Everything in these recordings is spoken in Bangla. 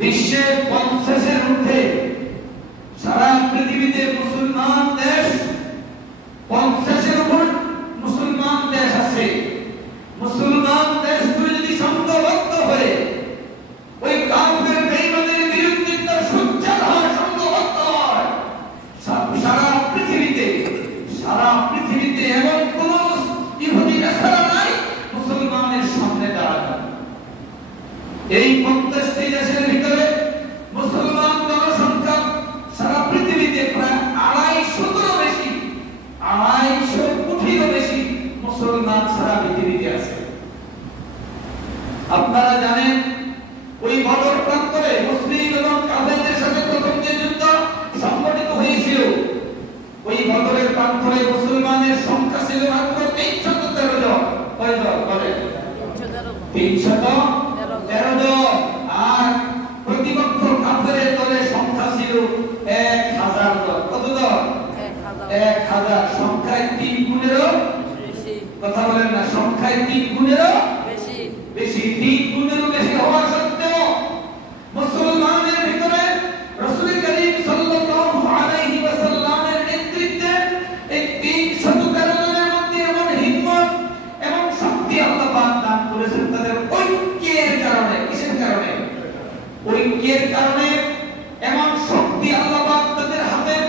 বিশ্বের 50-এর ঊর্ধ্বে সারা পৃথিবীতে মুসলমান দেশ 50-এর উপর মুসলমান দেশ আছে। মুসলমান দেশগুলো যদি সংঘবদ্ধ হয়ে ওই কাফের বেঈমানদের বিরুদ্ধে তার সোচ্চার হয়, সংঘবদ্ধ হয়, সারা পৃথিবীতে এমন কোন ইহুদি নেতারা নাই মুসলমানের সামনে দাঁড়াবে। এই 50টি দেশের ভিতরে মুসলমান জনসংখ্যা সারা পৃথিবীতে প্রায় 250-এরও বেশি, 250 কোটিরও বেশি মুসলমান সারা পৃথিবীতে আছে। আপনারা জানেন ওই বদর প্রান্তরে মুসলিম এবং কাফেরদের সাথে প্রথম যে যুদ্ধ সংগঠিত হয়েছিল, ওই বদরের প্রান্তরে মুসলমানের সংখ্যা ছিল মাত্র 313 জন। কয় জন বলেন? 313 জন। আর প্রতিপক্ষ কাফেরের দলের সংখ্যা ছিল 1000 জন। কত জন? 1000। সংখ্যায় 3 গুণেরও বেশি। কথা বলেন না, সংখ্যায় 3 গুণেরও বেশি। 3 গুণেরও বেশি হওয়া সত্ত্বেও মুসলমানদের ভিতরে রাসূল করিম সাল্লাল্লাহু আলাইহি ওয়াসাল্লামের নেতৃত্বে এই 313 জনের মধ্যে এমন হিম্মত এবং শক্তি আল্লাহ পাক দান করেছেন তাদের ঐক্যের কারণে। কিসের কারণে? ঐক্যের কারণে এমন শক্তি আল্লাহ পাক তাদের হাতের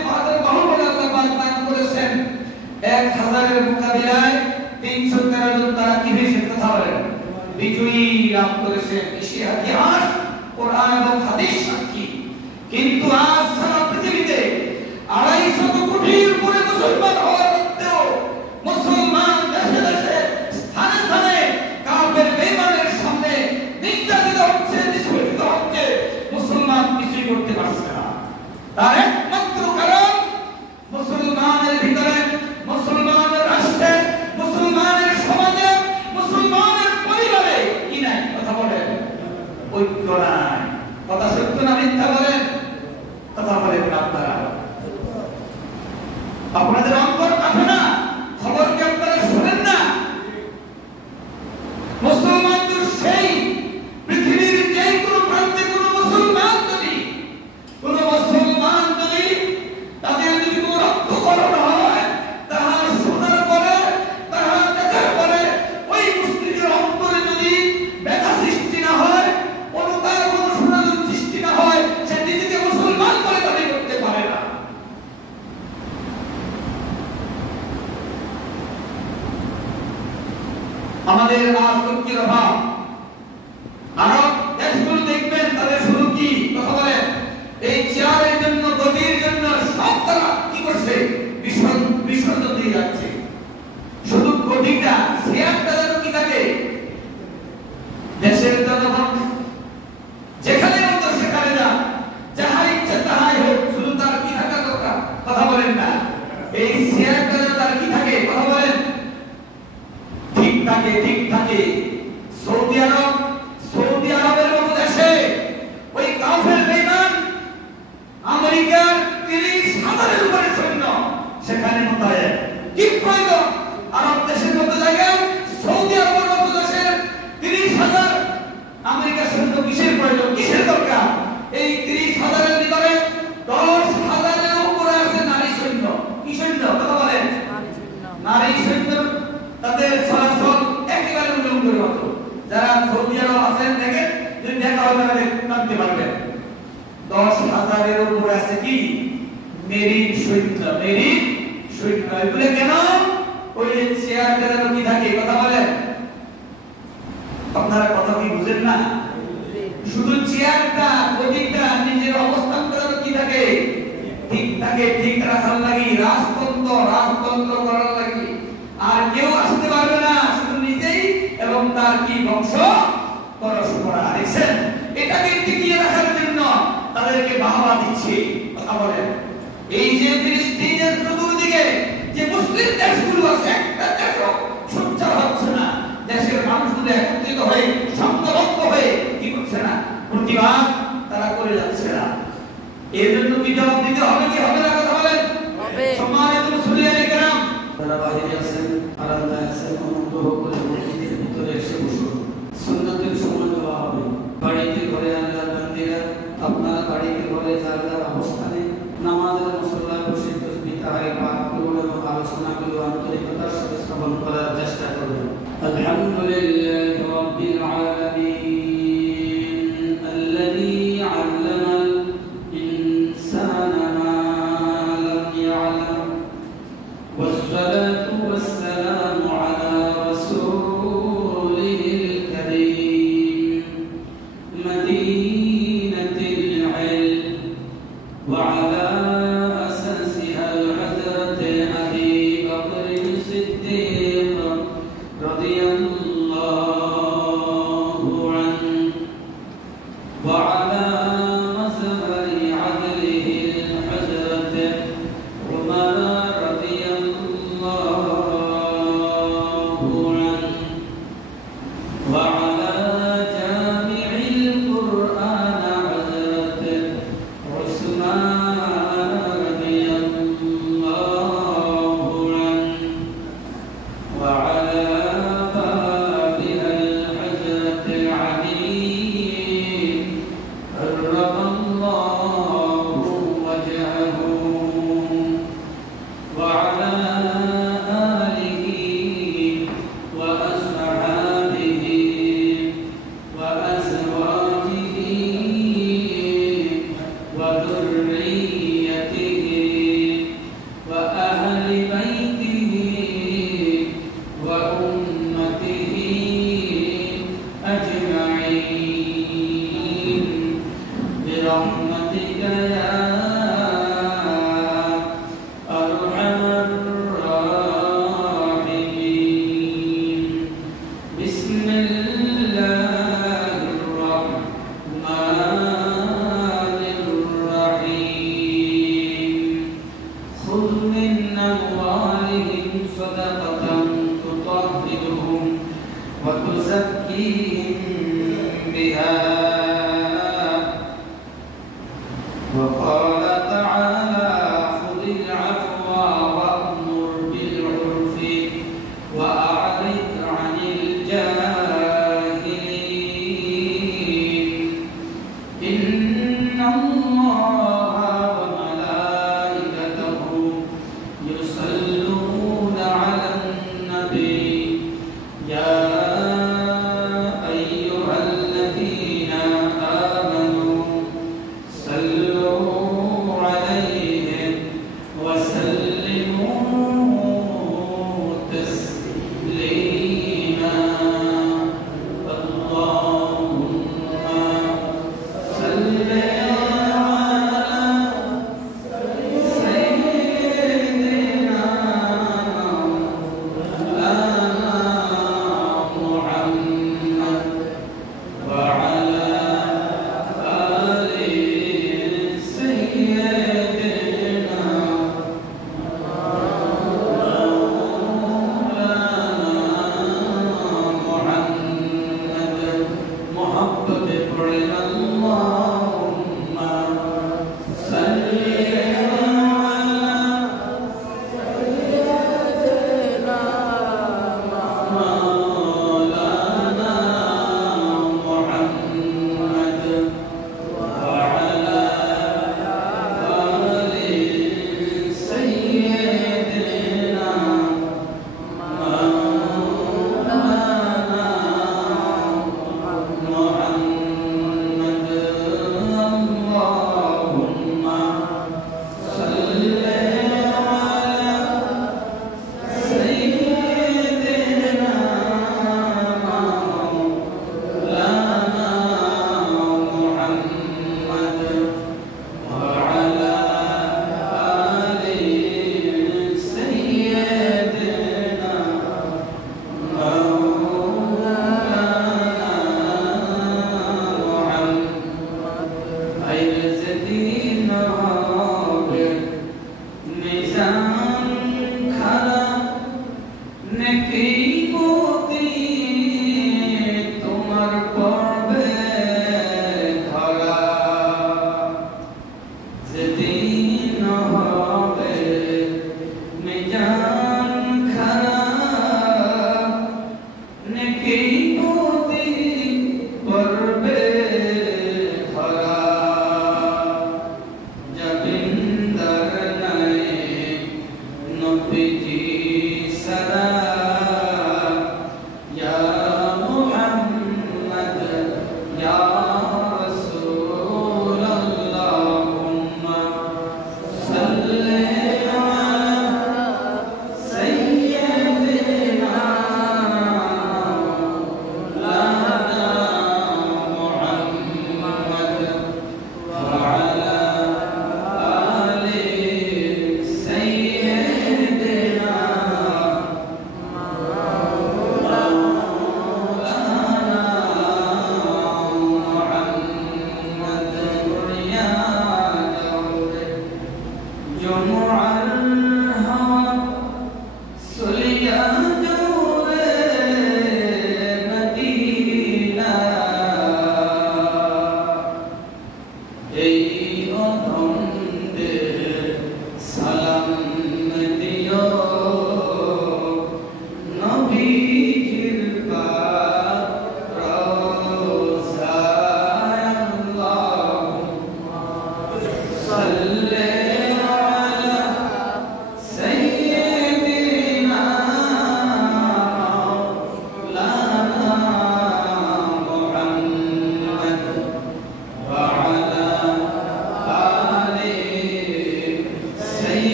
বাহুবলে আল্লাহ পাক দান করেছেন। 1000-এর মোকাবিলায় 313 জন তারা কি হয়েছে? কথা বলেন, বিজয়ী লাভ করেছেন। ইতিহাস, কোরআন এবং হাদিস সাক্ষী। কিন্তু আজ সারা পৃথিবীতে 250 কোটির উপরে মুসলমান হওয়ার সত্ত্বেও মুসলমান দেশে দেশে স্থানে স্থানে কাফের বেঈমানের সামনে নির্যাতিত হচ্ছে, নিষ্পেষিত হচ্ছে। মুসলমান কিছুই করতে পারছে না। তার একমাত্র কারণ মুসলমানের ভিতরে, মুসলমানের রাষ্ট্রে, মুসলমানের সমাজে, মুসলমানের পরিবারে কি নাই? কথা বলেন, ঐক্য নাই। কথা সত্য না মিথ্যা বলেন? কথা বলেন আপনারা। আপনাদের অন্তর কাঁপে না? খবর কি আপনারা শুনেন না? মুসলমান তো সেই পৃথিবীর যে কোনো প্রান্তে কোনো মুসলমান যদি তাদের যদি কোনো রক্তকরণ হয়, তাহার শোনার পরে, তাহার দেখার পরে ওই মুসলিমের অন্তরে যদি ব্যথা সৃষ্টি না হয়, অনুতাপ অনুশোচনা সৃষ্টি না হয়, সে নিজেকে মুসলমান বলে দাবি করতে পারে না। আমাদের রাজনৈতিক অভাব। আরব দেশগুলো দেখবেন তাদের শুরু কি? কথা বলেন, এই চেয়ারের জন্য, গদির জন্য সব তারা কি করছে? বিসর্জন দিয়ে যাচ্ছে। শুধু গদিটা, চেয়ারটা যেন কি থাকে? দেশের জনগণ যেখানে মতো সেখানে যা, যাহা ইচ্ছে তাহাই হোক, শুধু তার কি থাকা দরকার? কথা বলেন না, এই চেয়ারটা যেন তার কি থাকে? কথা বলেন, ঠিক থাকে, ঠিক থাকে। সৌদি আরবের মতো দেশে ওই কাফের বেঈমান আমেরিকার 30,000-এর উপরে সৈন্য সেখানে মোতায়েন। কি প্রয়োজন? আরব দেশের মতো জায়গায় সৌদি আরবের মতো দেশের 30,000 আমেরিকার সৈন্য কিসের প্রয়োজন? কিসের দরকার? এই 30,000-এর ভিতরে 10,000-এর উপরে আছে নারী সৈন্য। কি সৈন্য? কথা বলেন, নারী সৈন্য। তাদের চলাচল একেবারে উল্লঙ্ঘন হতো। যারা সৌদি আরব আছেন দেখেন, যদি দেখা হয় তাহলে জানতে পারবেন। 10,000-এর উপরে আছে কি? মেরিন সৈন্য। মেরিন সৈন্য। এগুলো কেন? ওই যে চেয়ারটা যেন কি থাকে? কথা বলেন, আপনারা কথা কি বুঝেন না? শুধু চেয়ারটা, গদিটা, নিজের অবস্থানটা যেন কি থাকে? ঠিক থাকে। ঠিক রাখার লাগি রাজতন্ত্র করার লাগি আর কেউ আসতে পারবে না, শুধু নিজেই এবং তার কি বংশ পরস্পরা। দেখছেন, এটাকে টিকিয়ে রাখার জন্য তাদেরকে বাহবা দিচ্ছে। কথা বলেন, এই যে ফিলিস্তিনের চতুর্দিকে যে মুসলিম দেশগুলো আছে, একটা দেশও সোচ্চার হচ্ছে না। দেশের মানুষগুলো একত্রিত হয়ে, সংঘবদ্ধ হয়ে কি করছে না? প্রতিবাদ তারা করে যাচ্ছে না। এর জন্য কি জবাব দিতে হবে কি হবে না? কথা বলেন। সম্মানিত মুসলিয়ানে কেরাম, যারা বাহিরে আছেন, আরামদায় আছেন, অনুগ্রহ করে মসজিদের ভিতরে এসে বসুন। সুন্নাতের সময় দেওয়া হবে। বাড়িতে ঘরে আল্লাহর বান্দিরা برحمتك يا أرحم الراحمين بسم الله الرحمن الرحيم خذ من أموالهم صدقة تطهرهم وتزكيهم بها وقال تعالى خذ العفو وأمر بالعرف وأعرض عن الجاهلين إن الله وملائكته يصلون على النبي يا أيها الذين آمنوا صلوا عليه وسلموا تسليما اللهم صل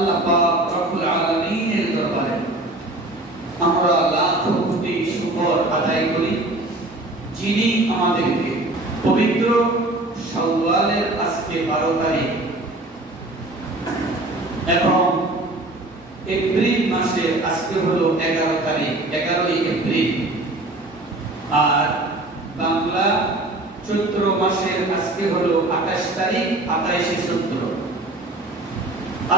আল্লাহ পাক রব্বুল আলামিনের দরবারে আমরা লাখ কোটি শুকর আদায় করি, যিনি আমাদেরকে পবিত্র শাওয়ালের আজকে 12 তারিখ এবং এপ্রিল মাসের আজকে হলো 11 তারিখ, 11ই এপ্রিল, আর বাংলা চৈত্র মাসের আজকে হলো 28 তারিখ, 28শে চৈত্র।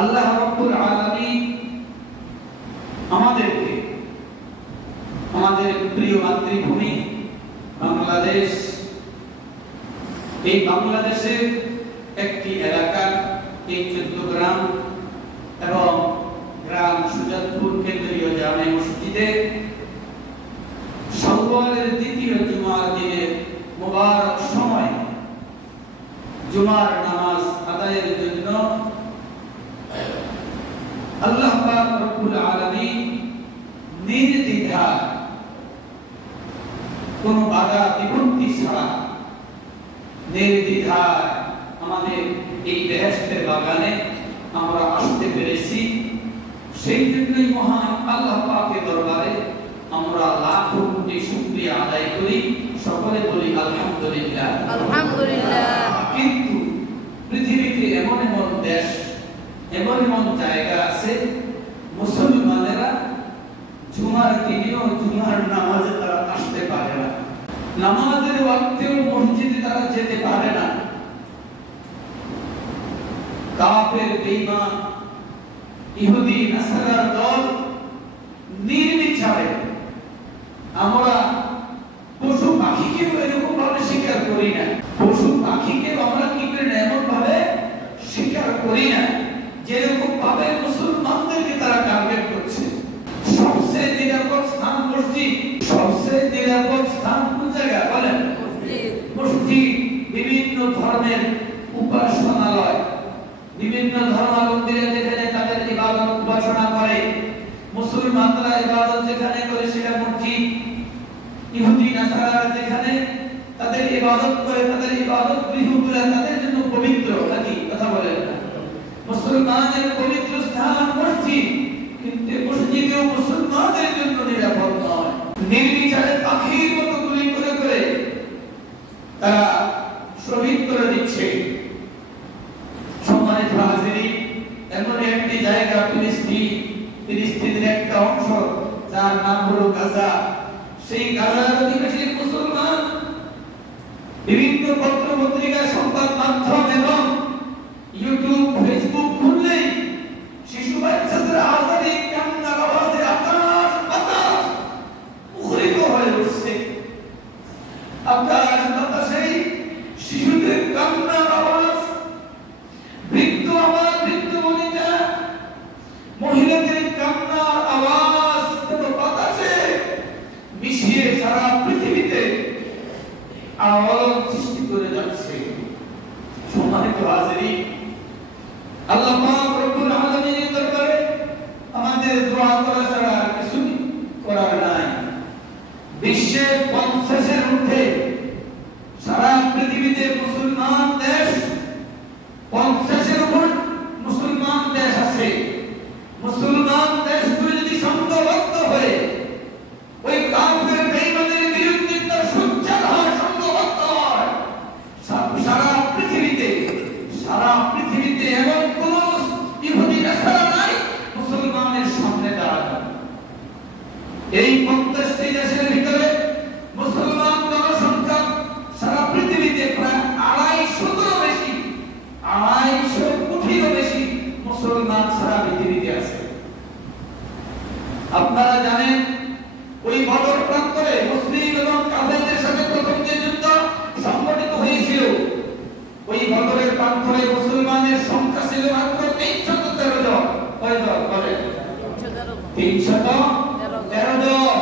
আল্লাহ রাব্বুল আলামিন আমাদেরকে আমাদের প্রিয় মাতৃভূমি বাংলাদেশ, এই বাংলাদেশের একটি এলাকা, এই 14 গ্রাম এবং গ্রাম সুজাতপুর কেন্দ্রীয় জামে মসজিদে শাওয়ালের দ্বিতীয় জুমার দিনের মুবারক সময় জুমার নামাজ আদায়ের জন্য আল্লাহ পাক রব্বুল আলামিন নির্দ্বিধায় কোন বাধা বিপত্তি ছাড়া নির্দ্বিধায় আমাদের এই বেহেশতের বাগানে আমরা আসতে পেরেছি। সেই জন্যই মহান আল্লাহ পাকের দরবারে আমরা লাখ কোটি শুকরিয়া আদায় করি, সকলে বলি আলহামদুলিল্লাহ আলহামদুলিল্লাহ। কিন্তু পৃথিবীতে এমন এমন দেশ, এমন এমন জায়গা আছে মুসলমানেরা জুমার দিনেও জুমার নামাজে তারা আসতে পারে না, নামাজের ওয়াক্তেও মসজিদে তারা যেতে পারে না। কাফের, বেঈমান, ইহুদি নাসারার দল নির্বিচারে আমরা পশু পাখিকে এরকম ভাবে শিকার করি না, পশু পাখিকে আমরা কি করে এমন ভাবে শিকার করি না যেরকম ভাবে মুসলমানদেরকে তারা টার্গেট করছে। সবচেয়ে নিরাপদ স্থান মসজিদ, সবচেয়ে নিরাপদ স্থান কোন জায়গা বলেন? মসজিদ। বিভিন্ন ধর্মের উপাসনালয়, বিভিন্ন ধর্মাবলম্বীরা যেখানে তাদের ইবাদত উপাসনা করে, মুসলমানরা ইবাদত যেখানে করে সেটা মসজিদ, ইহুদি নাসারারা যেখানে তাদের ইবাদত করে তাদের ইবাদত গৃহগুলো তাদের জন্য পবিত্র, নাকি কথা বলেন না? মুসলমানদের পবিত্র স্থান মসজিদ, কিন্তু মসজিদেও মুসলমানদের জন্য নিরাপদ নয়। নির্বিচারে পাখির মতো গুলি করে করে তারা শহীদ করে দিচ্ছে। সম্মানিত হাজিরিন, এমন একটি জায়গা ফিলিস্তিনের একটা অংশ যার নাম হলো গাজা। সেই গাজার অধিবাসী মুসলমান বিভিন্ন পত্র পত্রিকা, সংবাদ মাধ্যম এবং ইউটিউব, ফেসবুক খুললেই শিশু বাচ্চাদের আজাদি কান্নার আওয়াজে আকাশ বাতাস মুখরিত হয়ে উঠছে। আকাশ বাতাসে শিশুদের কান্নার আওয়াজ, বৃদ্ধ আওয়াজ, বৃদ্ধ বনিতা, মহিলাদের কান্নার আওয়াজ যেন বাতাসে মিশিয়ে সারা পৃথিবীতে আওয়াজ সৃষ্টি করে যাচ্ছে। সম্মানিত হাজিরিন, আল্লাহ পাক রব্বুল আলামিনের দরবারে আমাদের দোয়া করা ছাড়া আর কিছু করার নাই। বিশ্বের 50-এর মধ্যে সারা পৃথিবীতে মুসলমান দেশ, 50-এর উপর মুসলমান দেশ আছে। মুসলমান দেশগুলো যদি সংঘবদ্ধ হয়ে ওই কাফের বেঈমানদের বিরুদ্ধে তার সোচ্চার হয়, সংঘবদ্ধ হয়, সারা পৃথিবীতে এমন কোন ইহুদি নাসারা নাই মুসলমানের সামনে দাঁড়ানো। এই 50টি দেশের ভিতরে মুসলমান জনসংখ্যা সারা পৃথিবীতে প্রায় 250-এরও বেশি, 250 কোটিরও বেশি মুসলমান সারা পৃথিবীতে আছে। আপনারা জানেন ওই বদর প্রান্তরে মুসলিম এবং কাফেরদের সাথে প্রথম যে যুদ্ধ সংগঠিত হয়েছিল, ওই বদরের প্রান্তরে মুসলমানের সংখ্যা ছিল মাত্র 313 জন। কয় জন বলেন? 313 জন।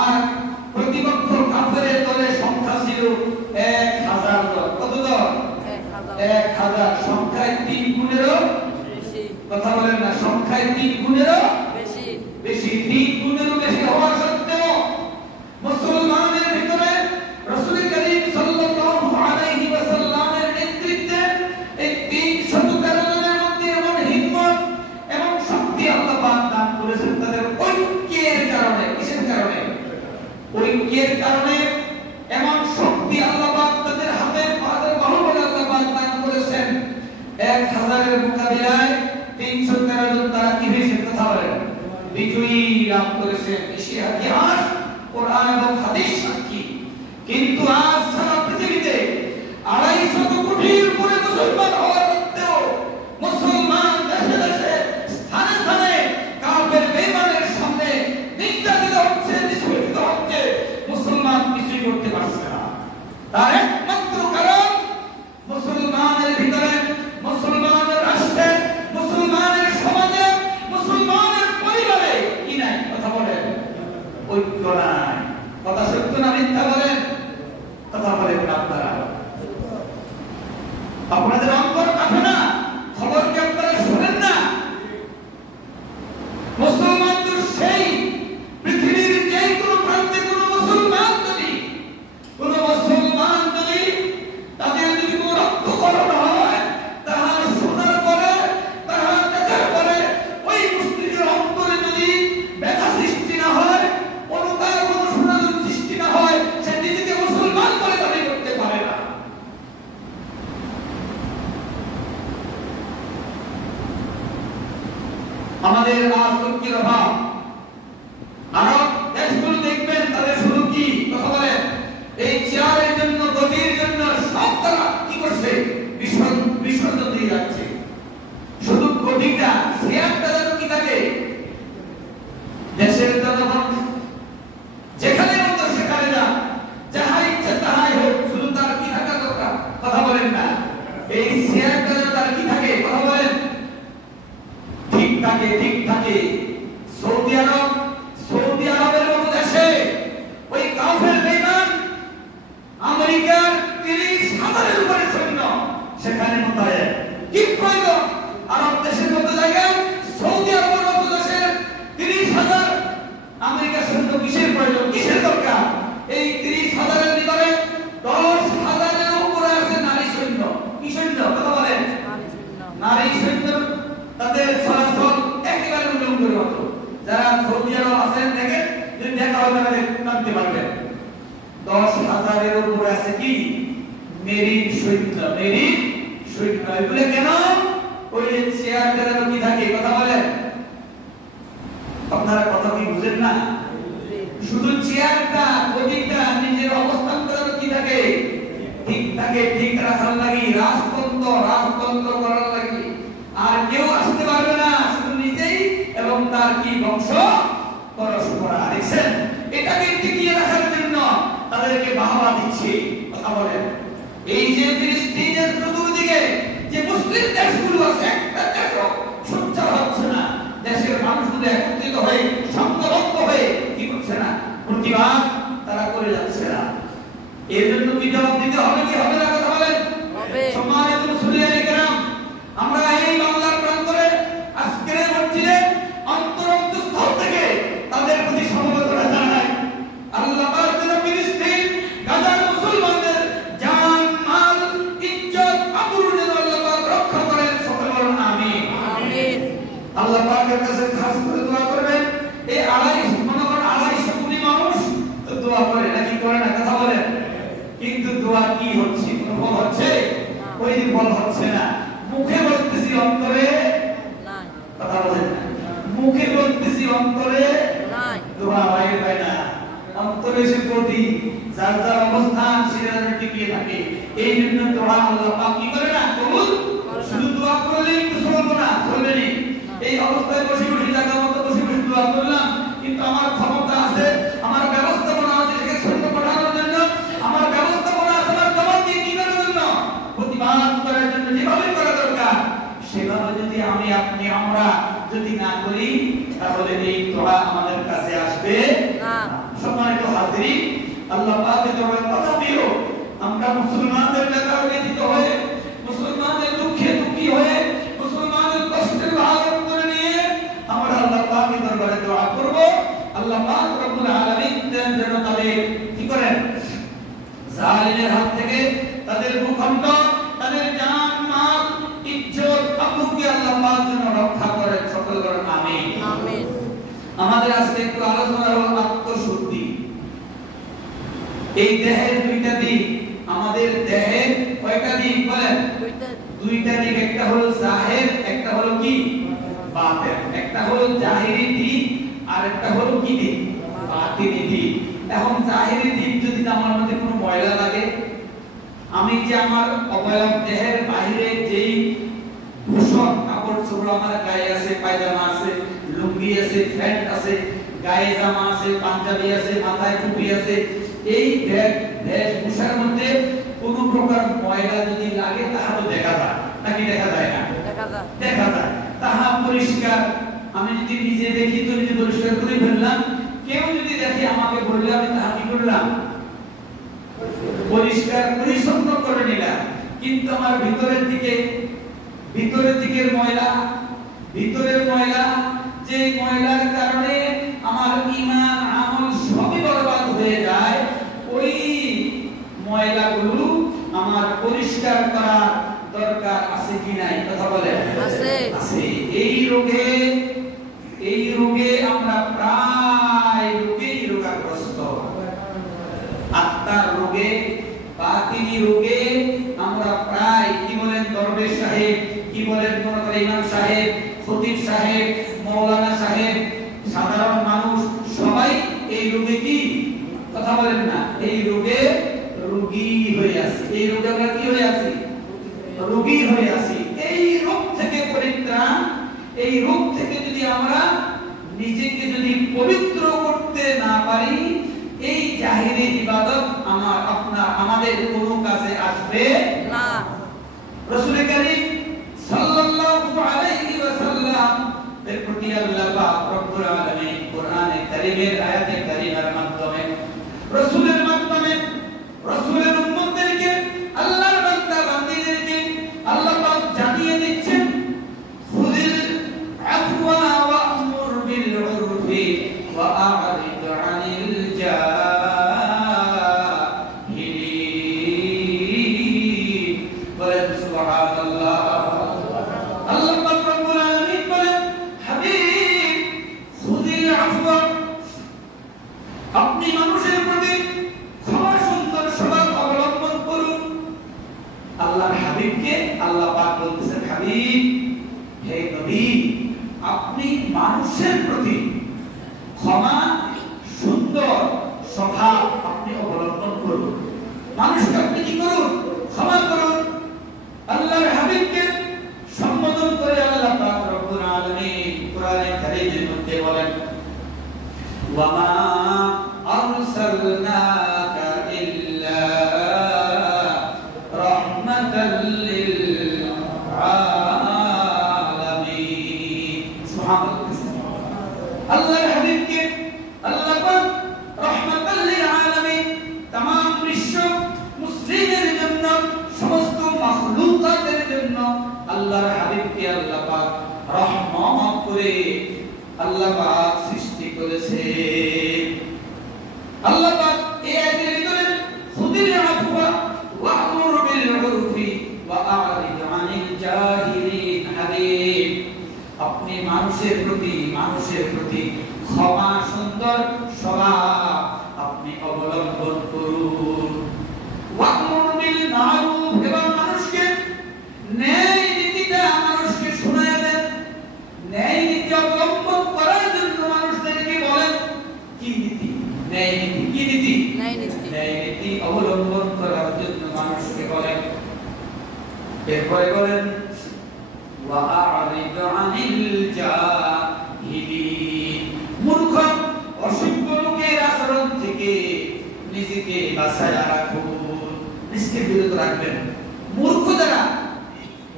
আর প্রতিপক্ষ কাফেরের দলের সংখ্যা ছিল 1000 জন। কত জন? 1000। সংখ্যায় 3 গুণেরও বেশি। কথা বলেন না? সংখ্যায় 3 গুণেরও বেশি, 3 গুণেরও বেশি হওয়া সত্ত্বেও মুসলমানদের ভিতরে রাসূল করিম সাল্লাল্লাহু আলাইহি ওয়াসাল্লামের নেতৃত্বে এই 313 জনের মধ্যে এমন হিম্মত এবং ঐক্যের কারণে এমন শক্তি আল্লাহ পাক তাদের হাতে পাদের বাহুবলে আল্লাহ পাক দান করেছেন। 1000-এর মোকাবিলায় 313 জন তারা কি হয়েছে কথা বলেন বিজয়ী লাভ করেছেন। ইতিহাস কোরআন এবং হাদিস সাক্ষী। কিন্তু আজ সারা পৃথিবীতে 250 কোটির উপরে মুসলমান হওয়ার সত্ত্বেও মুসলমান দেশে দেশে স্থানে স্থানে কাফের বেঈমানের সামনে নির্যাতিত হচ্ছে, নিষ্পেষিত হচ্ছে, মুসলমান কিছুই করতে পারছে না। তার একমাত্র কারণ মুসলমানের ভিতরে, মুসলমানের রাষ্ট্রে, মুসলমানের সমাজে, মুসলমানের পরিবারে কি নাই কথা বলেন ঐক্য নাই। কথা সত্য না মিথ্যা বলেন? কথা বলেন আপনারা। আপনাদের অন্তর কাঁপে না? খবর কি আপনারা শোনেন না? মুসলমান তো সেই পৃথিবীর যে কোনো প্রান্তে কোনো মুসলমান যদি তাদের যদি কোনো রক্তকরণ হয়, তাহা শোনার পরে, তাহা দেখার পরে ওই মুসলিমের অন্তরে যদি ব্যথা সৃষ্টি না হয়, অনুতাপ অনুশোচনা সৃষ্টি না হয়, সে নিজেকে মুসলমান বলে দাবি করতে পারে না। আমাদের আজ ঐক্যের অভাব। আরব দেশগুলো দেখবেন তাদের শুরু কি কথা বলেন, এই চেয়ারের জন্য, গদির জন্য সব তারা কি করছে, বিসর্জন দিয়ে যাচ্ছে। শুধু গদিটা, চেয়ারটা যেন কি থাকে, দেশের জনগণ যেখানে মতো সেখানে যা, যাহা ইচ্ছা তাহাই হোক, শুধু তার কি থাকা দরকার কথা বলেন না, এই চেয়ারটা যেন তার কি থাকে কথা বলেন ঠিক থাকে, ঠিক থাকে। সৌদি আরবের মতো দেশে ওই কাফের বেঈমান আমেরিকার 30,000-এর উপরে সৈন্য সেখানে মোতায়েন। কি প্রয়োজন আরব দেশের মতো জায়গায় সৌদি আরবের মতো দেশের 30,000 আমেরিকার সৈন্য কিসের প্রয়োজন, কিসের দরকার? এই 30,000-এর ভিতরে 10,000-এর উপরে আছে নারী সৈন্য। কি সৈন্য কথা বলেন? নারী সৈন্য। তাদের চলাচল একেবারে উল্লঙ্ঘনের মতো। যারা সৌদি আরব আছেন দেখেন, যদি দেখা হবে তাহলে জানতে পারবেন। 10,000-এর উপরে আছে কি মেরিন সৈন্য। মেরিন সৈন্য এগুলো কেন? ওই যে চেয়ারটা যেন কি থাকে কথা বলেন, আপনারা কথা কি বুঝেন না? শুধু চেয়ারটা, গদিটা, নিজের অবস্থানটা যেন কি থাকে ঠিক থাকে, ঠিক রাখার লাগি, রাজতন্ত্র করার লাগি। আর কেউ আসতে পারবে না, শুধু নিজেই এবং তার কি বংশ পরস্পরা। দেখছেন, এটাকে টিকিয়ে রাখার জন্য তাদেরকে বাহবা দিচ্ছে কথা বলেন। এই যে ফিলিস্তিনের চতুর্দিকে যে মুসলিম দেশগুলো আছে, একটা দেশও সোচ্চার হচ্ছে না। দেশের মানুষগুলো একত্রিত হয়ে সংঘবদ্ধ হয়ে কি করছে না, প্রতিবাদ তারা করে যাচ্ছে না। এর জন্য কি জবাব দিতে হবে কি হবে না কথা বলেন? সম্মানিত মুসলিয়ানে কেরাম, আমরা এই বাংলার প্রান্তরে আজকের মসজিদে অন্তরস্থল থেকে তাদের প্রতি সমবেদনা জানাই। আল্লাহ পাক যেন ফিলিস্তিন, গাজার মুসলমানদের জান, মাল, ইজ্জত, আবরু যেন আল্লাহ পাক রক্ষা করেন। সকলে বলুন আমিন। আমিন। আল্লাহ পাকের কাছে খাস করে দোয়া করবেন। এই 250 কোটি মানুষ তো দোয়া করে নাকি করে না কথা বলেন? কিন্তু দোয়া কি হচ্ছে? ফল হচ্ছে? ওই ফল হচ্ছে না। মুখে বলতেছি, অন্তরে নাই কথা বলেন না। মুখে বলতেছি, অন্তরে নাই। দোয়া বাইরে পায় না, অন্তরে সে কোটি যার যার অবস্থান সেখানে টিকিয়ে থাকে। এই জন্য দোয়া আল্লাহ পাক কি করে না কবুল। শুধু দোয়া করলেই তো চলবে না, চলবে না। এই অবস্থায় বসে বসে জায়গা মতো বসে বসে দোয়া করলাম, কিন্তু আমার ক্ষমতা আছে, আমার ব্যবস্থাপনা আছে সেখানে সৈন্য পাঠানোর জন্য, আমার ব্যবস্থাপনা আছে আমার জবাব দিয়ে নিবার জন্য, প্রতিবাদ করার জন্য যেভাবে করা দরকার সেভাবে যদি আমরা যদি না করি, তাহলে এই দোয়া আমাদের কাছে আসবে না। সম্মানিত হাজিরিন, আল্লাহ পাকের দরবারে কথা দিও, আমরা মুসলমানদের ব্যথায় ব্যথিত হয়ে, মুসলমানদের দুঃখে দুঃখী হয়ে, মুসলমানদের কষ্টের ভাগ করে নিয়ে আমরা আল্লাহ পাকের দরবারে দোয়া করব। আল্লাহ পাক রব্বুল আলামিন যেন তাদের কি করেন, জালিমের হাত থেকে তাদের ভূখণ্ড, তাদের জান, মাল, ইজ্জত, আবরুকে আল্লাহ পাক যেন রক্ষা করেন। সকল বলেন আমিন। আমিন। আমাদের আজকে একটু আলোচনা হলো আত্মশুদ্ধি। এই দেহের দুইটা দিক, আমাদের দেহের কয়টা দিক বলেন? দুইটা দিক, একটা হলো জাহির, একটা হলো কি বাতিন। একটা হলো জাহিরি দিক আর একটা হলো কি দিক? বাতিনি দিক। এখন জাহিরি দিক যদি আমার মধ্যে কোনো ময়লা লাগে, আমি যে আমার অবয়ব দেহের বাইরে যেই পোশাক কাপড় চোপড় আমার গায়ে আছে, পায়জামা আছে, লুঙ্গি আছে, প্যান্ট আছে, গায়ে জামা আছে, পাঞ্জাবি আছে, মাথায় টুপি আছে, এই বেশভূষার মধ্যে কোন প্রকার ময়লা যদি লাগে তাহা তো দেখা যায় নাকি দেখা যায় না? দেখা যায়। তাহা পরিষ্কার আমি যদি নিজে দেখি তো নিজে পরিষ্কার করে ফেললাম, কেউ যদি দেখে আমাকে বললে আমি তাহা কি করলাম? পরিষ্কার পরিচ্ছন্ন করে নিলাম। কিন্তু আমার ভিতরের দিকের ময়লা, ভিতরের ময়লা, যে ময়লার কারণে আমার ঈমান আমল সবই বরবাদ হয়ে যায়, ওই ময়লাগুলো আমার পরিষ্কার করা দরকার আছে কি নাই? কথা বলেন। আছে। আছে। এই রোগে আমরা প্রায় লোকেই রোগাগ্রস্ত। আত্মার রোগে, বাতিনি রোগে আমরা প্রায়, কি বলেন দরবেশ সাহেব, কি বলেন কোন ইমাম সাহেব, খতিব সাহেব, মাওলানা সাহেব, সাধারণ মানুষ সবাই এই রোগে কি কথা বলেন না, এই রোগে রোগী হয়ে আছে। এই রোগে আমরা কি হয়ে আছি? রোগী হয়ে আছি। এই রোগ থেকে পরিত্রাণ, এই রোগ থেকে যদি আমরা নিজেকে যদি পবিত্র করতে না পারি, এই জাহিরি ইবাদত আমাদের কোনো কাজে আসবে না। রাসূল কারীম সাল্লাল্লাহু আলাইহি ওয়াসাল্লাম এর প্রতি আল্লাহ পাক রব্বুল আলামিন কোরআনে কারীমের আয়াতে কারীমার মাধ্যমে রাসূলের মাধ্যমে রাসূলের উম্মতদেরকে, আল্লাহর বান্দা বান্দীদেরকে আল্লাহ পাক জানিয়ে দিচ্ছেন, খুযিল আফওয়া ওয়া'মুর বিল উরফি ওয়া আ'রিদ আনিল জাহিলিন। বলেন সুবহানাল্লাহ। আল্লাহ পাক রব্বুল আলামিন বলেন, হাবিব খুযিল আফওয়া, আপনি মানুষের প্রতি ক্ষমা সুন্দর স্বভাব অবলম্বন করুন। আল্লাহর হাবিবকে আল্লাহ পাক বলতেছেন, হাবিব, হে নবী, আপনি মানুষের প্রতি ক্ষমা সুন্দর স্বভাব আপনি অবলম্বন করুন। মানুষকে আপনি কি করুন? ক্ষমা করুন। আল্লাহর হাবিবকে সম্বোধন করে আল্লাহ পাক রব্বুল আলামিন কোরআনে কারীমের মধ্যে বলেন, ওয়ামা আরসালনাকা ইল্লা রাহমাতাল লিল আলামিন। সুবহানাল্লাহ। আল্লাহর হাবিবকে আল্লাহ পাক রাহমাতাল লিল আলামিন, तमाम বিশ্ব মুসলিমের জন্য, সমস্ত মাখলুকাতের জন্য আল্লাহর হাবিবকে আল্লাহ পাক রহমত করে আল্লাহ পাক সৃষ্টি করেছে। আল্লাহ পাক এই আয়াতের ভিতরে খুযিল আফওয়া ওয়া'মুর বিল উরফি ওয়া আ'রিদ আনিল জাহিলিন, হাবিব, আপনি মানুষের প্রতি ক্ষমা সুন্দর স্বভাব আপনি অবলম্বন করুন। ওয়া'মুর বিল মা'রুফ, এবং মানুষকে ন্যায় নীতিটা মানুষকে শোনায় দেন। ন্যায় নীতি অবলম্বন করার জন্য মানুষদেরকে বলেন কি নীতি? ন্যায় নীতি। কি নীতি? ন্যায় নীতি অবলম্বন করার জন্য মানুষকে বলেন। এরপরে বলেন, ওয়া আ'রিদ আনিল জাহিলিন, মূর্খ অসভ্য লোকের আচরণ থেকে নিজেকে বাঁচায় রাখুন, নিজেকে বিরত রাখবেন। মূর্খ যারা,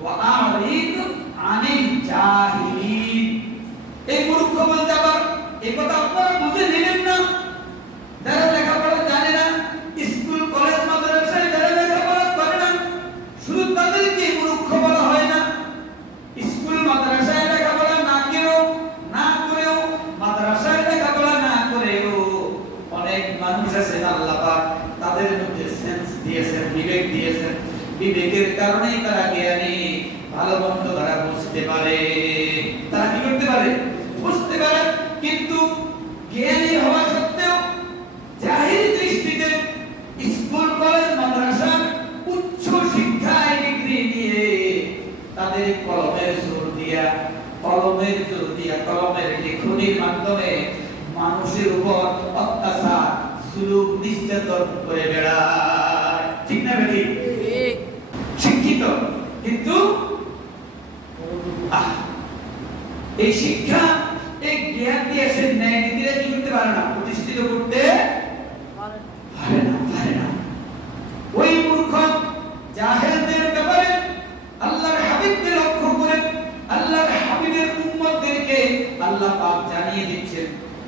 ওয়া আ'রিদ আনিল জাহিলিন, এই মূর্খ বলতে আবার এই কথা আপনারা বুঝে নেবেন না। যারা লেখাপড়া জানে না, স্কুল কলেজ মাদ্রাসায় যারা লেখাপড়া করে না, শুধু তাদেরকে মূর্খ বলা হয় না। স্কুল মাদ্রাসায় লেখাপড়া না করেও মাদ্রাসায় লেখাপড়া না করেও অনেক মানুষ আছে আল্লাহ পাক তাদের মধ্যে সেন্স দিয়েছেন, বিবেক দিয়েছেন। বিবেকের কারণেই তারা জ্ঞানী, ভালো মন্দ তারা বুঝতে পারে। তারা কি করতে পারে? বুঝতে পারে। কিন্তু জ্ঞানী হওয়া সত্ত্বেও জাহির দৃষ্টিতে লেখনির মাধ্যমে মানুষের উপর অত্যাচার জুলুম নির্যাতন করে বেড়ায়। ঠিক না বেটি? শিক্ষিত কিন্তু এই শিক্ষা এই জ্ঞান দিয়ে সে ন্যায় নীতিরা কি করতে পারে না, প্রতিষ্ঠিত করতে পারে না। ওই মূর্খ জাহেলদের ব্যাপারে আল্লাহর হাবিবকে লক্ষ্য করে আল্লাহর হাবিবের উম্মতদেরকে আল্লাহ পাক জানিয়ে দিচ্ছেন,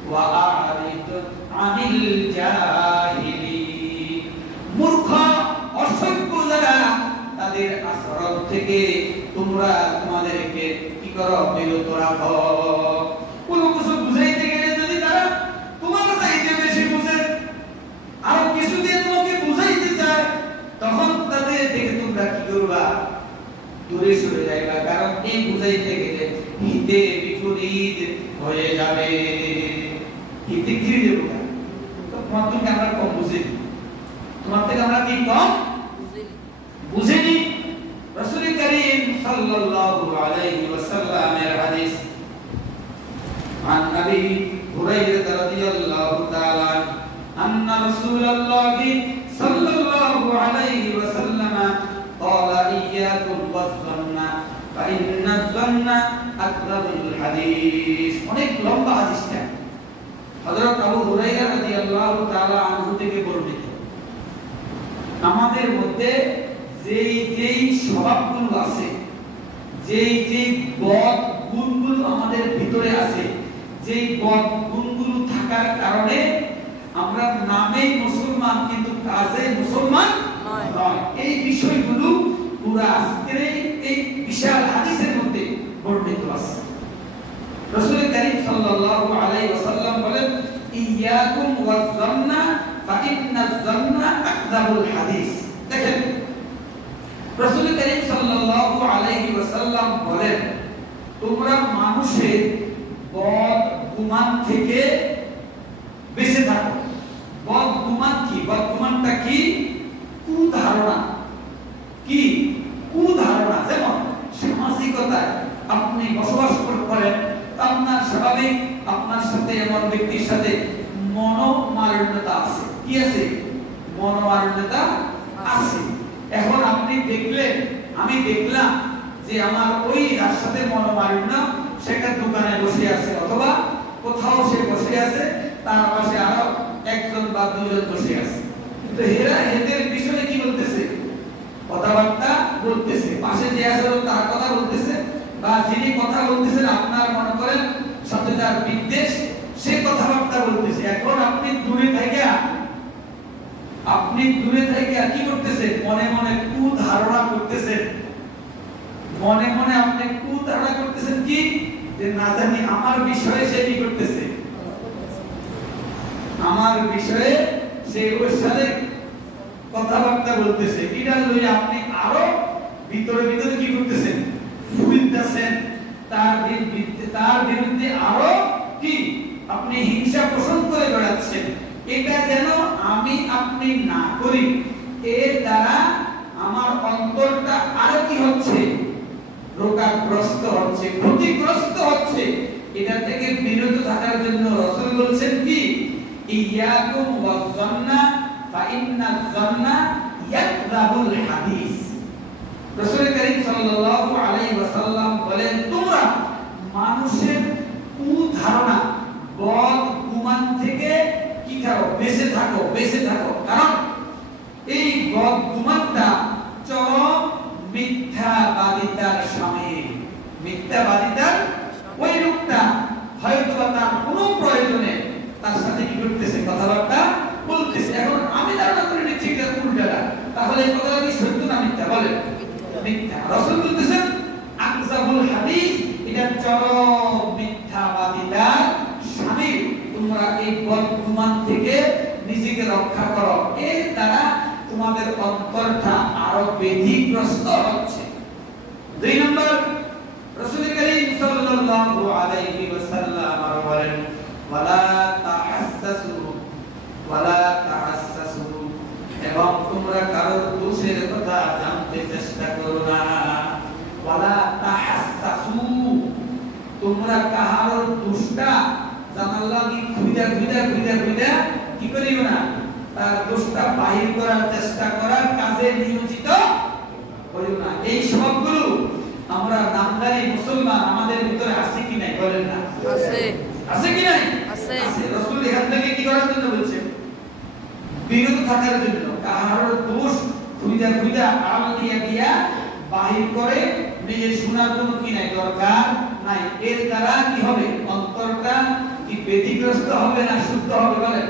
ওয়া আ'রিদু আনিল জাহিলিন। মূর্খ অসভ্য যারা, তাদের আচরণ থেকে তোমরা তোমাদেরকে কি করো, বিরত রাখো। কোনো কিছু বুঝাইতে গেলে যদি তারা তোমার চাইতে বেশি বুঝে আরো কিছু দিয়ে তোমাকে বুঝাইতে চায়, তখন তাদের থেকে তোমরা কি করবা, দূরে সরে যাইবা। কারণ এই বুঝাইতে গেলে হিতে বিপরীত হয়ে যাবে। হিতে কি হয়ে যাবে? তোমার থেকে আমরা কম বুঝি, তোমার থেকে আমরা কি কম বুঝিনি। রাসূল করিম সাল্লাল্লাহু আলাইহি ওয়াসাল্লামের হাদিস, عن أبي هريرة رضي الله تعالى أن رسول الله صلى الله عليه وسلم قال إياكم والظن فإن الظن أكذب الحديث। অনেক লম্বা হাদিসটা হযরত আবু হুরায়রা রাদিয়াল্লাহু তাআলা আনহু থেকে বর্ণিত। আমাদের মধ্যে যেই স্বভাবগুলো আছে, যেই বদ গুণগুলো আমাদের ভিতরে আছে, যেই বদ গুণগুলো থাকার কারণে আমরা নামে মুসলমান কিন্তু কাজে মুসলমান নয়, এই বিষয়গুলো পুরো আজকের এই বিশাল হাদিসের মধ্যে বর্ণিত আছে। রাসূল করিম সাল্লাল্লাহু আলাইহি ওয়াসাল্লাম বলেন, ইয়াকুম ওয়াজ-যান্না ফাইন্নাজ-যান্না আকযাবুল হাদিস। দেখেন রাসূল করিম সাল্লাল্লাহু আলাইহি ওয়াসাল্লাম বলেন, তোমরা মানুষের বদ গুমান থেকে বেঁচে থাকো। বদ গুমান কি? বদ গুমানটা কি? কুধারণা। কি কুধারণা? যেমন সামাজিকতায় আপনি বসবাস করেন, আপনার স্বাভাবিক আপনার সাথে এমন ব্যক্তির সাথে মনোমালিন্যতা আছে। কি আছে? মনোমালিন্যতা আছে। এখন আপনি দেখলেন, আমি দেখলাম যে আমার ওই যার সাথে মনোমালিন্য, সেটা দোকানে বসে আছে অথবা কোথাও সে বসে আছে, তার পাশে আরো একজন বা দুইজন বসে আছে, তো এরা এদের বিষয়ে কি বলতেছে? কথাবার্তা বলতেছে। পাশে যে আছে তার কথা বলতেছে, বা যিনি কথা বলতেছেন আপনার মনে করেন সাথে তার বিদ্বেষ, সে কথাবার্তা বলতেছে। এখন আপনি দূরে থেকে কি করতেছেন? মনে মনে কুধারণা করতেছেন। মনে মনে আপনি কুধারণা করতেছেন কি, যে না জানি আমার বিষয়ে সে কি করতেছে, আমার বিষয়ে সে ওর সাথে কথাবার্তা বলতেছে। এটা লইয়া আপনি আরো ভিতরে ভিতরে কি করতেছেন? ফুলতেছেন, তার বিরুদ্ধে আরো কি আপনি হিংসা পোষণ করে বেড়াচ্ছেন। এটা যেন আমি আপনি না করি, এর দ্বারা আমার অন্তরটা আরো কি হচ্ছে? রোগাগ্রস্ত হচ্ছে, ক্ষতিগ্রস্ত হচ্ছে। এটা থেকে বিরত থাকার জন্য রাসূল বলেন কি, ইয়াকুম ওয়াজ-যান্না ফাইন্নাজ-যান্না ইয়াকযাবুল হাদিস। রাসূল করিম সাল্লাল্লাহু আলাইহি ওয়াসাল্লাম বলেন, তোমরা মানুষের কুধারণা বদ গুমান থেকে কি করো? বেঁচে থাকো। কারণ এই বদ গুমানটা চরম মিথ্যাবাদিতার শামিল। মিথ্যাবাদিতার ওই লোকটা হয়তো তার কোনো প্রয়োজনে তার সাথে কি করতেছে? কথাবার্তা বলতেছে। এখন আমি ধারণা করে নিচ্ছি এটা উল্টাটা, তাহলে এই কথাটা কি সত্য না মিথ্যা? বলেন মিথ্যা। রাসূল বলতেছেন আকযাবুল হাদিস, এটা চরম মিথ্যাবাদিতার শামিল। তোমরা এই বদগুমান থেকে নিজেকে রক্ষা করো, এর দ্বারা তোমাদের অন্তরটা আরো ব্যাধিগ্রস্ত হচ্ছে। 2 নম্বর, রাসূল করিম সাল্লাল্লাহু আলাইহি ওয়াসাল্লাম বলেন, ওয়ালা তাহাসসাসু, এবং তোমরা কারো দোষের কথা জানতে চেষ্টা করো না। ওয়ালা তাহাসসাসু, তোমরা কারো দোষটা ঘুইদা কি করিও না তার দোষটা বাহির করার চেষ্টা করার কাজে নিয়োজিত করিও না। এই সবগুলো আমরা নামদারি মুসলমান আমাদের ভিতরে আছে কি নাই বলেন না? আছে। আছে কি নাই? আছে। রাসূল এখান থেকে কি করার জন্য বলছেন? বিরত থাকার জন্য। কারোর দোষ ঘুইদা আড়াল দিয়া বাহির করে নিজে শোনার কোনো কি নাই দরকার নাই। এর দ্বারা কি হবে? অন্তরটা কি ব্যতিগ্রস্ত হবে না শুদ্ধ হবে বলেন?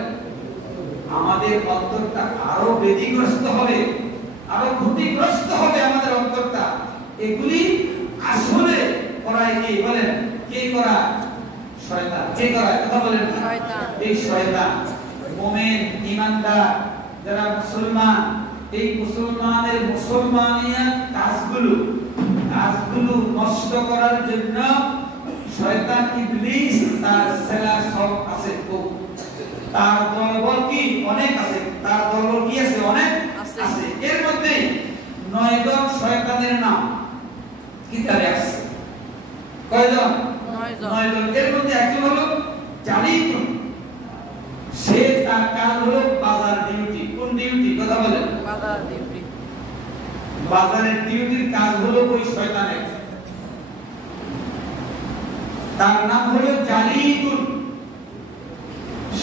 আমাদের অন্তরটা আরো ব্যতিগ্রস্ত হবে, আরো ক্ষতিগ্রস্ত হবে আমাদের অন্তরটা। এগুলি আসলে করায় কে বলেন? কে করা? শয়তান। কে করায়? কথা বলেন। শয়তান। এই শয়তান মুমিন ঈমানদার যারা মুসলমান, এই মুসলমানের মুসলমানিয়া কাজগুলো নষ্ট করার জন্য শয়তান ইবলিস তার সেলা সব আছে, তার দলবল কি অনেক আছে, তার দলবল কি আছে অনেক আছে। এর মধ্যে 9 জন শয়তানের নাম কিতাবে আছে। কয়জন? 9 জন। এর মধ্যে একজন হলো জালিতুন, সে তার কাজ হলো বাজার ডিউটি। কোন ডিউটি? কথা বলেন। বাজার ডিউটি। বাজারের ডিউটির কাজ হলো ওই শয়তানের। তার নাম হলো জালিতুন।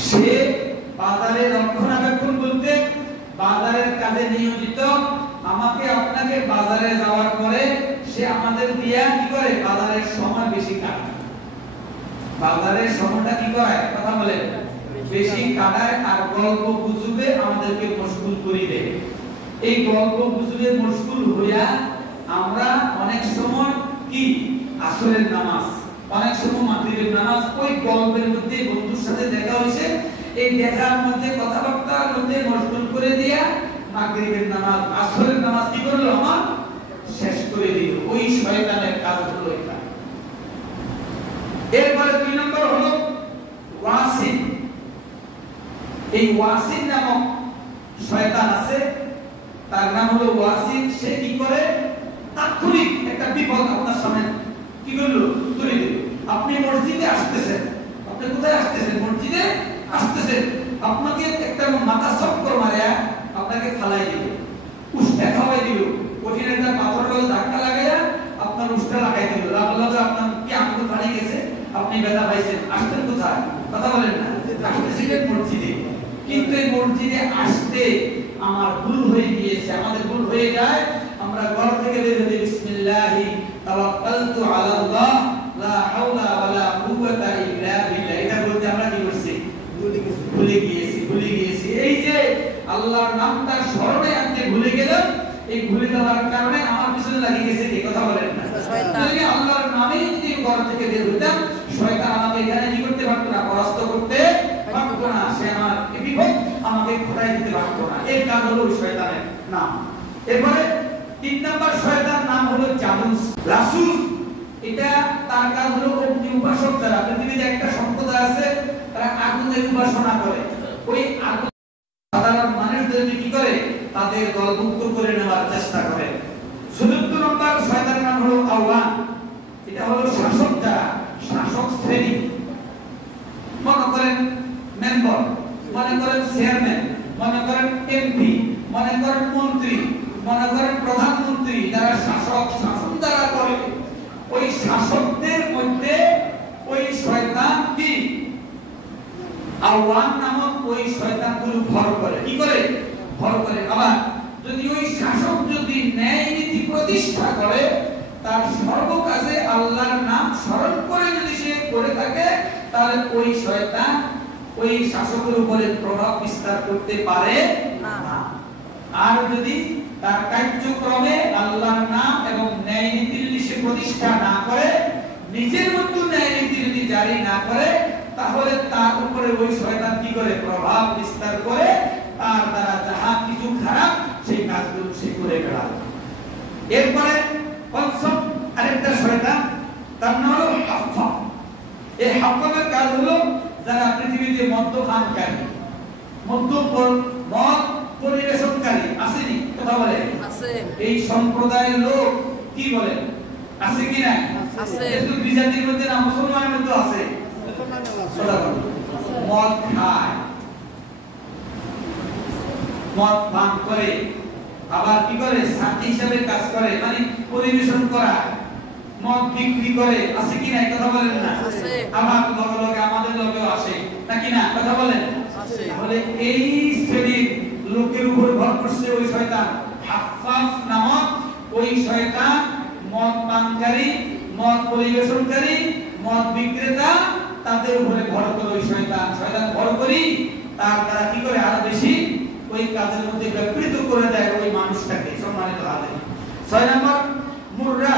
সে বাজারে রক্ষণাবেক্ষণ বলতে বাজারের কাজে নিয়োজিত। আমাকে আপনাকে বাজারে যাওয়ার পরে সে আমাদের দিয়া কি করে? বাজারের সময় বেশি কাটায়। বাজারের সময়টা কি করে? কথা বলেন। বেশি কাটায় আর গল্প গুজবে আমাদেরকে মশগুল করে দেয়। এই গল্প গুজবে মশগুল হইয়া আমরা অনেক সময় কি আসরের নামাজ, অনেক সময় মাগরিবের নামাজ, ওই গল্পের মধ্যে বন্ধুর সাথে দেখা হইছে, এই দেখার মধ্যে কথাবার্তার মধ্যে মশগুল করে দিয়া মাগরিবের নামাজ আসরের নামাজ কি করলো? আমার শেষ করে দিল। ওই শয়তানের কাজ হলো এটা। এরপরে 2 নম্বর হলো ওয়াসিন। এই ওয়াসিন নামক শয়তান আছে, তার নাম হলো ওয়াসিন। সে কি করে? তাৎক্ষণিক একটা বিপদ আপনার সামনে কি করলো? তুলে দিল। আপনি মসজিদে আসতেছেন, আপনি কোথায় আসতেছেন? মসজিদে আসতেছেন। আপনাকে একটা মাথা চক্কর মারিয়া আপনাকে ফালাই দিল, উষ্টা খাওয়াই দিল, কঠিন একটা পাথর বল ধাক্কা লাগাইয়া আপনার উষ্টা লাগাই দিল। লাগলো আপনার কি আঙ্গুল ফাড়ি গেছে, আপনি ব্যথা পাইছেন। আসতেন কোথায়? কথা বলেন না। আসতেছিলেন মসজিদে। কিন্তু এই মসজিদে আসতে আমার ভুল হয়ে গিয়েছে। আমাদের ভুল হয়ে যায়, আমরা ঘর থেকে বের হয়ে বিসমিল্লাহি তাওয়াক্কালতু আলাল্লাহ লা হাওলা ওয়ালা কুওয়াতা ইল্লা বিল্লাহ, এটা বলতে আমরা কি করছি? ভুলে গিয়েছি। এই যে আল্লাহর নামটা স্মরণে আনতে ভুলে গেলাম, এই ভুলে যাওয়ার কারণে আমার পিছনে লাগিয়ে গেছে কি? কথা বলেন না। শয়তান। যদি আল্লাহর নামেই যদি ঘর থেকে বের হইতাম, শয়তান আমাকে এখানে কি করতে পারতো না? পরাস্ত করতে পারতো না। সে আমার বিপদ আমাকে ঘটাই দিতে পারতো না। এর কাজ হলো শয়তানের নাম। এরপরে 3 নম্বর শয়তান নাম হলো জালুস। রাসূল এটা তার কাজ হলো অগ্নি উপাসক। যারা পৃথিবীতে একটা সম্প্রদায় আছে, তারা আগুনের উপাসনা করে। ওই আগুন সাধারণ মানুষদের কি করে? তাদের দলভুক্ত করে নেওয়ার চেষ্টা করে। 4 নম্বর শয়তানের নাম হলো আওয়ান। এটা হলো শাসক। যারা শাসক শ্রেণী, মনে করেন মেম্বার, মনে করেন চেয়ারম্যান, মনে করেন এমপি, মনে করেন মন্ত্রী, মনে করেন প্রধানমন্ত্রী, যারা শাসক শাসন দ্বারা করে, ওই শাসকদের মধ্যে ওই শয়তান কি আওয়ান নামক ওই শয়তানগুলো ভর করে। কি করে? ভর করে। আবার যদি ওই শাসক যদি ন্যায় নীতি প্রতিষ্ঠা করে, তার সর্বকাজে আল্লাহর নাম স্মরণ করে যদি সে করে থাকে, তাহলে ওই শয়তান ওই শাসকের উপরে প্রভাব বিস্তার করতে পারে না। আর যদি তার কার্যক্রমে আল্লাহর নাম এবং ন্যায় নীতি যদি সে প্রতিষ্ঠা না করে, নিজের মধ্যে ন্যায় নীতি যদি জারি না করে, তাহলে তার উপরে ওই শয়তান কি করে? প্রভাব বিস্তার করে তার দ্বারা যাহা কিছু খারাপ সেই কাজগুলো সে করে বেড়ায়। এরপরে পঞ্চম আরেকটা শয়তান, তার নাম হলো হাফফা। এই হাফফার কাজ হলো যারা পৃথিবীতে মদ্যপানকারী, মদ পরিবেশনকারী আসেনি? কথা বলে আছে। এই সম্প্রদায়ের লোক কি বলে? আছে কি না? আছে। কিন্তু বিজাতির মধ্যে না মুসলমানের মধ্যে আছে। মদ খায়, মদ পান করে, আবার কি করে সাথী হিসেবে কাজ করে, মানে পরিবেশন করা, মদ বিক্রি করে, আছে কি না কথা বলেন না? আবার লগে আমাদের লগেও আসে নাকি না কথা বলেন? তাহলে এই শ্রেণীর লোকের উপর ভর করছে ওই শয়তান হাফাফ নামক ওই শয়তান, মদ পানকারী, মদ পরিবেশনকারী, মদ বিক্রেতা, তাদের উপরে ভর করে ওই শয়তান ভর করি, তার দ্বারা কি করে আরো বেশি ওই কাজের মধ্যে বিপরীত করে দেয় ওই মানুষটাকে। সম্মানিত হাজির, 6 নম্বর মুররা,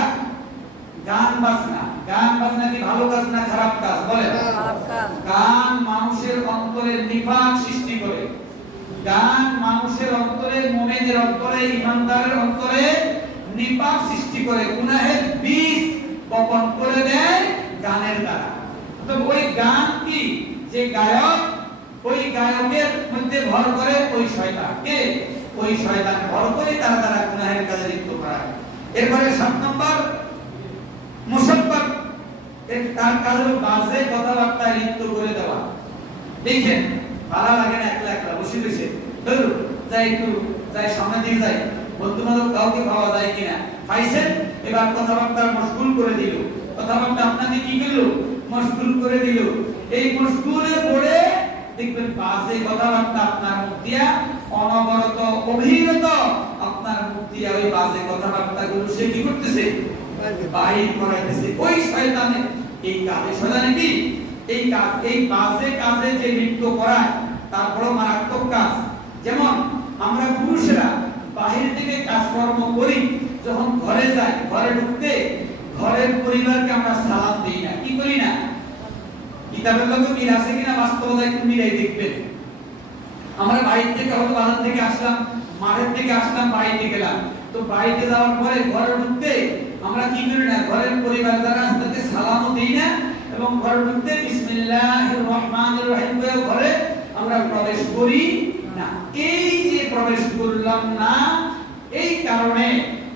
গান বাজনা। গান বাজনা কি ভালো কাজ না খারাপ কাজ? বলেন। গান মানুষের অন্তরে নিফাক সৃষ্টি করে, গান মানুষের অন্তরে, মুমিনের অন্তরে, ইমানদারের অন্তরে নিফাক সৃষ্টি করে, গুনাহের বীজ বপন করে দেয় গানের দ্বারা। তো ওই গান কি, যে গায়ক, ওই গায়কের মধ্যে ভর করে ওই শয়তান, কে? ওই শয়তান ভর করে তার দ্বারা গুনাহের কাজে লিপ্ত করা। এরপরে 7 নম্বর মুসাব্বাত, তার কাজ হলো বাজে কথাবার্তায় লিপ্ত করে দেওয়া। দেখেন ভালো লাগে না একলা একলা বসে বসে, ধরুন যাই একটু যাই সামনে দিকে যাই, বন্ধু বান্ধব কাউকে পাওয়া যায় কিনা, পাইছেন, এবার কথাবার্তা মশগুল করে দিল, কথাবার্তা আপনাকে কি করলো, মশগুল করে দিল। এই মশগুলে পড়ে দেখবেন বাজে কথাবার্তা আপনার মুখ দিয়া অনবরত অভিরত আপনার মুখ দিয়া ওই বাজে কথাবার্তাগুলো সে কি করতেছে, বাহির করাইতেছে। ওই শয়তানে এই কাজে, শয়তানে কি এই কাজ, এই বাজে কাজে যে লিপ্ত করায় তার বড় মারাত্মক কাজ। যেমন আমরা পুরুষেরা বাহির থেকে কাজকর্ম করি, যখন ঘরে যাই, ঘরে ঢুকতে ঘরের পরিবারকে আমরা সালাম দেই না, কি করি না? কিতাবের লগে মিল আছে কিনা বাস্তবতা একটু মিলাই দেখবেন। আমরা বাইরে থেকে হয়তো বাজার থেকে আসলাম, মাঠের থেকে আসলাম, বাড়িতে গেলাম, তো বাড়িতে যাওয়ার পরে ঘরে ঢুকতে আমরা কি করি না, ঘরের পরিবার দ্বারা তাদেরকে সালামও দেই না, এবং ঘরে ঢুকতে বিসমিল্লাহির রহমানির রহিম বলে ঘরে আমরা প্রবেশ করি না। এই যে প্রবেশ করলাম না, এই কারণে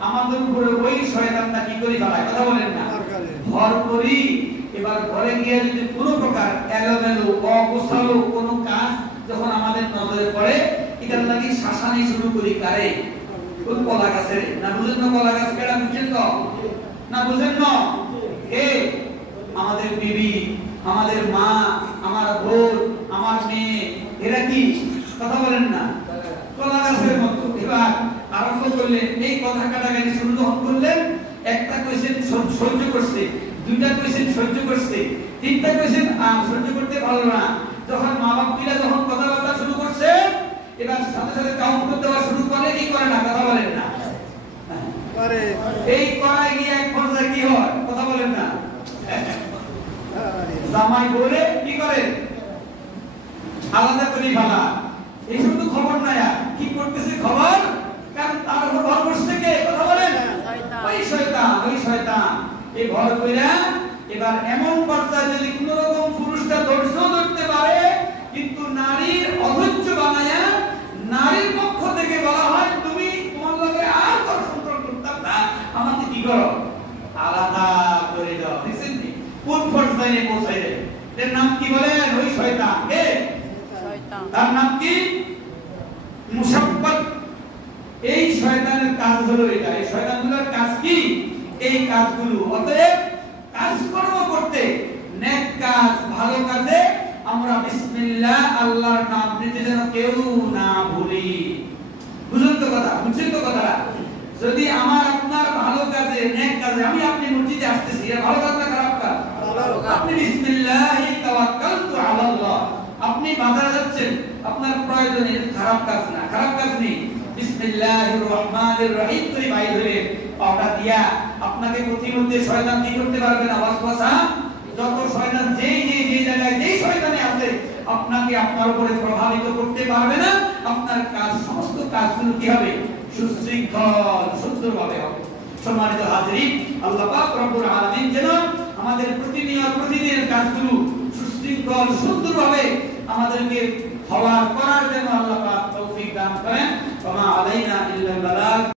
আমাদের উপরে ওই শয়তানটা কি করি ফেলায়, কথা বলেন না, ভর করি। এবার ঘরে গিয়ে যদি কোনো প্রকার এলোমেলো অগোছালো কোনো কাজ যখন আমাদের নজরে পড়ে, এটার লাগি শাসানি শুরু করি, কারে? ওই কলা গাছের, না বুঝেন না? কলা গাছ কেডা বুঝেন তো না? বুঝেন না? কে? আমাদের বিবি, আমাদের মা, আমার বোন, আমার মেয়ে, এরা কি কথা বলেন না? কলা গাছের মতো। এবার আরম্ভ করলেন এই কথা কাটাকাটি শুরু যখন করলেন, একটা কোয়েশ্চেন সহ্য করছে, দুইটা কোয়েশ্চেন সহ্য করছে, তিনটা কোয়েশ্চেন সহ্য করতে পারলো না, যখন মা বাপীরা যখন কথাবার্তা শুরু করছে, এবার সাথে সাথে কাউন্টার দেওয়া শুরু করে, কি করে না? কথা বলেন না? করে। এই করায় গিয়ে এক পর্যায়ে কি হয়, কথা বলেন না? জামাই বলে কি করে, আলাদা করে ফেলা। এই শুধু খবর নাই, কি করতেছে খবর, কারণ তার উপর ভর করছে কে, কথা বলেন? ওই শয়তান, ওই শয়তান। এই ভর কইরা এবার এমন পর্যায়ে যদি কোন রকম পুরুষটা ধৈর্য ধরতে পারে, কিন্তু নারীর অধৈর্য বানায়া নারীর পক্ষ থেকে বলা হয়, তুমি তোমার লগে আর কথা কন্ট্রোল করতাম না, আমাকে কি করো, আলাদা করে দাও। দেখছেন কোন পর্যায়ে পৌঁছায় দেয়। এর নাম কি বলেন? ওই শয়তান। কে? শয়তান। তার নাম কি? মুসাব্বাত। এই শয়তানের কাজ হলো এটা। এই শয়তানগুলোর কাজ কি? এই কাজগুলো। অতএব কাজকর্ম করতে, নেক কাজ, ভালো কাজে আমরা বিসমিল্লাহ, আল্লাহর নাম নিতে যেন কেউ না ভুলি। বুঝুন তো কথা? বুঝছেন তো কথাটা? যদি আমার আপনার ভালো কাজে, নেক কাজে, আমি আপনি মসজিদে আসতেছি, এটা ভালো কাজ না খারাপ কাজ? আপনি বিসমিল্লাহি তাওয়াক্কালতু আলাল্লাহ, আপনি বাজারে যাচ্ছেন, আপনার প্রয়োজনে, খারাপ কাজ না, খারাপ কাজ নেই। বিসমিল্লাহির রহমানির রহিম করে বাইর হয়ে পাওটা দিয়া আপনাকে প্রতিমধ্যে শয়তান কি করতে পারবে না, ওয়াসওয়াসা। যত শয়তান যেই জায়গায় যেই শয়তানে আছে, আপনাকে আপনার উপরে প্রভাবিত করতে পারবে না। আপনার কাজ, সমস্ত কাজগুলো কি হবে? সুশৃঙ্খল, সুন্দরভাবে হবে। সম্মানিত হাজিরিন, আল্লাহ পাক রব্বুল আলামিন যেন আমাদের প্রতিদিনের কাজগুলো সুশৃঙ্খল, সুন্দরভাবে আমাদেরকে হওয়ার করার জন্য আল্লাহ পাক তৌফিক দান করেন। ওয়া মা আলাইনা ইল্লাল বালাগ।